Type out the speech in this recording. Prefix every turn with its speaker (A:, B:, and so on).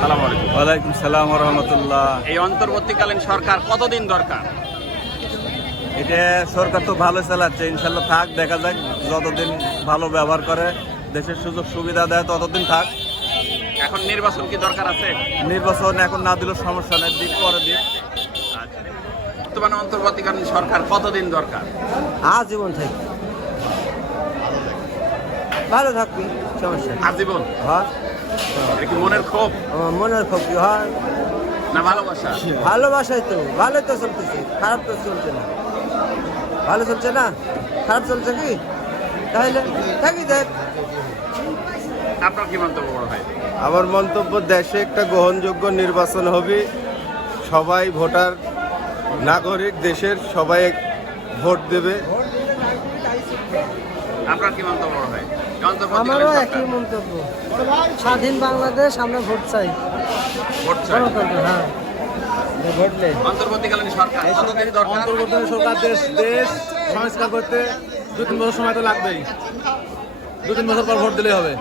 A: সালাম আলাইকুম।
B: ওয়ালাইকুম সালাম রহমতুল্লাহ।
A: এই অন্তর্বর্তীকালীন সরকার কতদিন দরকার?
B: এটা সরকার তো ভালো চালাচ্ছে ইনশাল্লাহ থাক দেখা যাক যতদিন ভালো ব্যবহার করে দেশের সুযোগ সুবিধা দেয় ততদিন থাক।
A: এখন নির্বাচন কি দরকার আছে?
B: নির্বাচন এখন না দিলেও সমস্যা নেই দিক পরে দিক
A: আচ্ছা। বর্তমানে অন্তর্বর্তীকালীন সরকার কতদিন দরকার?
C: আজীবন থাকি। ভালো থাকবি সমস্যা
A: আজীবন?
C: হয়।
A: এটা কি মনের ক্ষোভ?
C: ক্ষতি হয়?
A: না ভালোবাসা?
C: ভালোবাসাই তো। ভালো তো চলতেছে খারাপ তো চলছে না। ভালো চলছে না? খারাপ চলছে কি? তাহলে থাকি দেখ।
A: আপনার কি মন্তব্য বড় ভাই?
D: আমার মন্তব্য দেশে একটা গ্রহণযোগ্য নির্বাচন হবে। সবাই ভোটার নাগরিক দেশের সবাই ভোট দেবে।
A: আপনার কি মন্তব্য ভাই
E: আমারও একই মন্তব্য। স্বাধীন বাংলাদেশ আমরা ভোট চাই।
A: ভোট চাই।
E: গণতন্ত্র হ্যাঁ।
C: ভোটলে
A: অন্তর্বর্তীকালীন সরকার। কতদিন দরকার?
F: সরকার দেশ দেশ সংস্কার করতে দু তিন বছর সময় তো লাগবেই। দু তিন বছর পর ভোট দিলেই হবে।